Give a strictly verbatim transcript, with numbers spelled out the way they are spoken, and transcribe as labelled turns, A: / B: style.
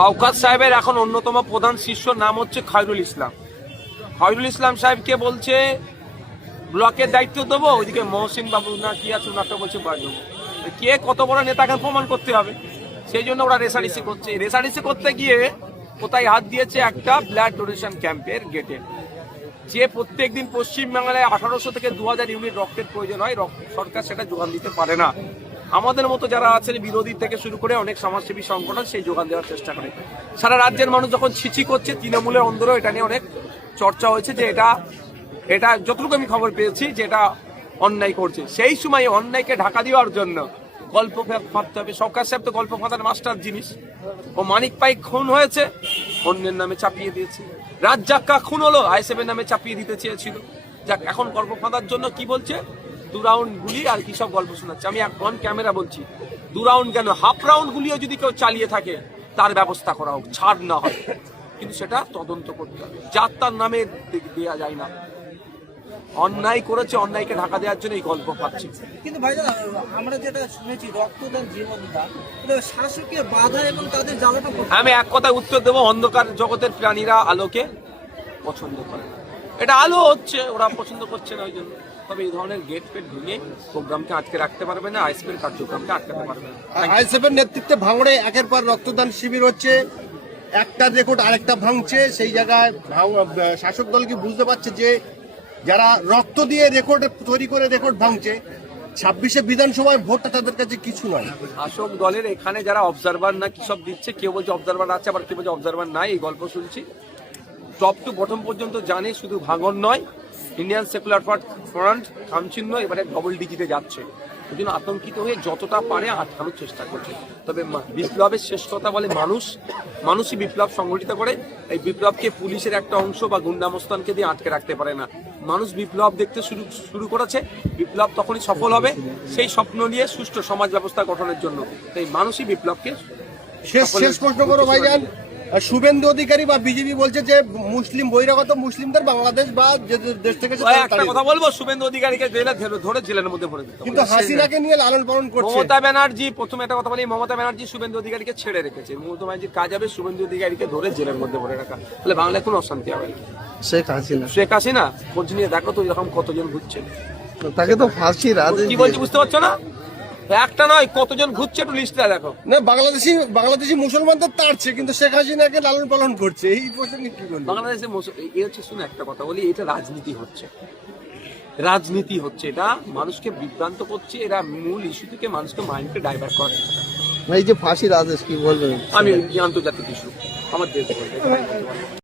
A: শওকত সাহেবের এখন অন্যতম প্রধান শিষ্যর নাম হচ্ছে খয়রুল ইসলাম। খয়রুল ইসলাম সাহেবকে বলছে ব্লকের দায়িত্ব দেবো, ওইদিকে মহসিন বাবু না কি আছে ওনাকে বলছে বাড়ি দেবো। কে কত বড় নেতাকে প্রমাণ করতে হবে, সেই জন্য ওরা রেসারেসি করছে। রেসারেসি করতে গিয়ে কোথায় হাত দিয়েছে একটা ব্লাড ডোনেশন ক্যাম্পের গেটে, যে প্রত্যেক দিন পশ্চিমবাংলায় আঠারোশো থেকে দু হাজার ইউনিট রক্তের প্রয়োজন হয়, সরকার সেটা যোগান দিতে পারে না। আমাদের মতো যারা আছেন বিরোধী থেকে শুরু করে অনেক সমাজসেবী সংগঠন সেই যোগান দেওয়ার চেষ্টা করে। সারা রাজ্যের মানুষ যখন ছিচি করছে, তৃণমূলের অন্দরেও এটা নিয়ে অনেক চর্চা হয়েছে যে এটা এটা যতটুকু আমি খবর পেয়েছি যে এটা অন্যায় করছে। সেই সময় অন্যায়কে ঢাকা দেওয়ার জন্য গল্প ফাঁদতে হবে। শওকত সাহেব তো গল্প ফাঁদার মাস্টার জিনিস। ও মানিক পাইক খুন হয়েছে, অন্যের নামে চাপিয়ে দিয়েছে। রাজ্জাক্কা খুন হলো, আইএসএফের নামে চাপিয়ে দিতে চেয়েছিল। যাক, এখন গল্প ফাঁদার জন্য কি বলছে, দু রাউন্ড গুলি আর কি সব গল্প শোনাচ্ছে। আমি অন ক্যামেরা বলছি, দু রাউন্ড কেন, হাফ রাউন্ড গুলিও যদি কেউ চালিয়ে থাকে তার ব্যবস্থা করা হোক, ছাড় না হয়, কিন্তু সেটা তদন্ত করতে হবে। যার তার নামে দেওয়া যায় না। অন্যায় করেছে, অন্যায়কে ঢাকা দেওয়ার জন্য এই গল্প পাচ্ছি।
B: কিন্তু ভাই আমরা যেটা শুনেছি রক্তদান জীবনদান, শাসকের বাধা এবং তাদের জ্বালাটা।
A: আমি এক কথায় উত্তর দেবো, অন্ধকার জগতের প্রাণীরা আলোকে পছন্দ করে না। এটা আলো হচ্ছে, ওরা পছন্দ করছে না, ওই জন্য। তবে এই ধরনের গেট ফেট ভেঙে প্রোগ্রামকে আটকে রাখতে পারবে না, আইএসএফ এর কার্যক্রমকে আটকাতে পারবে না।
C: আইএসএফ এর নেতৃত্বে ভাঙড়ে একের পর রক্তদান শিবির হচ্ছে, একটা রেকর্ড আরেকটা ভাঙছে। সেই জায়গায় শাসক দল কি বুঝতে পারছে যে যারা রক্ত দিয়ে রেকর্ড তৈরি করে রেকর্ড ভাঙছে, ছাব্বিশে বিধানসভায় ভোটটা তাদের কাছে কিছু নয়।
A: শাসক দলের এখানে যারা অবজারভার না কি সব দিচ্ছে, কেউ বলছে অবজারভার আছে, আবার কেউ বলছে অবজারভার নাই, এই গল্প শুনছি। টপ টু বটম পর্যন্ত জানে, শুধু ভাঙন নয়, ইন্ডিয়ান সেকুলার ফ্রন্ট খামচিহ্ন এবারে ডবল ডিজিটে যাচ্ছে। ওই জন্য আতঙ্কিত হয়ে যতটা পারে আটকানোর চেষ্টা করছে। তবে বিপ্লবের শেষ কথা বলে মানুষ, মানুষই বিপ্লব সংগঠিত করে। এই বিপ্লবকে পুলিশের একটা অংশ বা গুন্ডামস্তানকে দিয়ে আটকে রাখতে পারে না। মানুষ বিপ্লব দেখতে শুরু শুরু করেছে, বিপ্লব তখনই সফল হবে সেই স্বপ্ন নিয়ে সুষ্ঠু সমাজ ব্যবস্থা গঠনের জন্য। তাই মানুষই বিপ্লবকে।
C: শেষ শেষ প্রশ্ন করো ভাইজান, শুভেন্দু অধিকারী বা বিজেপি বলছে যে মুসলিম বহিরাগত মুসলিমদের বাংলাদেশ বা যে দেশ থেকে
A: একটা কথা বলবো, শুভেন্দু অধিকারীকে জেলে ধরে জেলের মধ্যে ভরে দিতে।
C: কিন্তু হাসিনাকে নিয়ে লালন পালন করছে
A: মমতা ব্যানার্জি। প্রথমে একটা কথা বলি, মমতা ব্যানার্জি শুভেন্দু অধিকারীকে ছেড়ে রেখেছে। মমতা ব্যানার্জির কাজ হবে শুভেন্দু অধিকারীকে ধরে জেলের মধ্যে ভরে রাখা। তাহলে বাংলায় কোনো অশান্তি হবে।
D: শেখ হাসিনা
A: শেখ হাসিনা খোঁজ নিয়ে দেখো তো এরকম কতজন ঘুরছে,
D: তাকে তো ফাঁসি রাজে
A: কি বলছি বুঝতে পারছো না? একটা নয়, কতজন ঘুরছে একটু লিস্টটা দেখো।
C: না, বাংলাদেশি বাংলাদেশি মুসলমানদের তাড়ছে, কিন্তু শেখ হাসিনাকে লালন পালন করছে। এই প্রসঙ্গে কি বলবো?
A: বাংলাদেশে এই হচ্ছে, শুনে একটা কথা বলি, এটা রাজনীতি হচ্ছে, রাজনীতি হচ্ছে, এটা মানুষকে বিভ্রান্ত করছে। এরা মূল ইস্যু থেকে মানুষকে মাইন্ডকে ডাইভার্ট করার চেষ্টা করে।
D: এই যে ফাঁসির আদেশ, কি বলবেন?
A: আমি আন্তর্জাতিক ইস্যু, আমার দেশ বলবে।